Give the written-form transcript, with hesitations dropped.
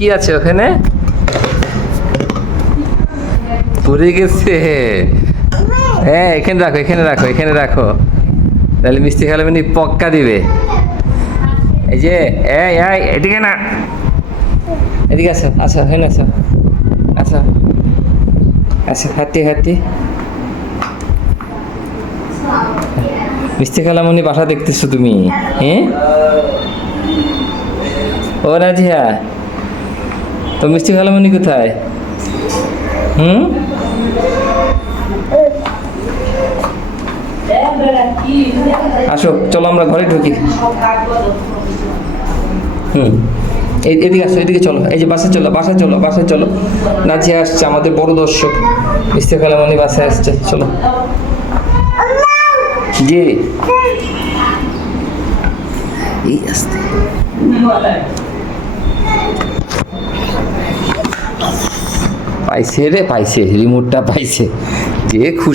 কি আছে ওখানে? পড়ে গেছে। হ্যাঁ, এখানে রাখো, এখানে রাখো, এখানে রাখো। তাহলে মিষ্টি খেলে মানে পক্কা দিবে। এই যে, এই এই এদিকে না, এদিকে আসো, আসো, এখানে আসো, আসো, আসো, হাঁটি হাঁটি। মিষ্টি খালামণি বাসা দেখতেছো তুমি? হ্যাঁ, ও রাজিয়া, তো মিষ্টি খালামণি কোথায়? হুম, আসো, চলো আমরা ঘরে ঢুকি। হুম, এদিকে আসো, এদিকে চলো, এই যে বাসায় চলো, বাসায় চলো, বাসায় চলো। নাচিয়ে আসছে আমাদের বড় দর্শক, মিষ্টি খালামণি বাসায় আসছে, চলো। জি, এই আসতে পাইছে রে, পাইছে, রিমোটটা পাইছে, যে খুশি।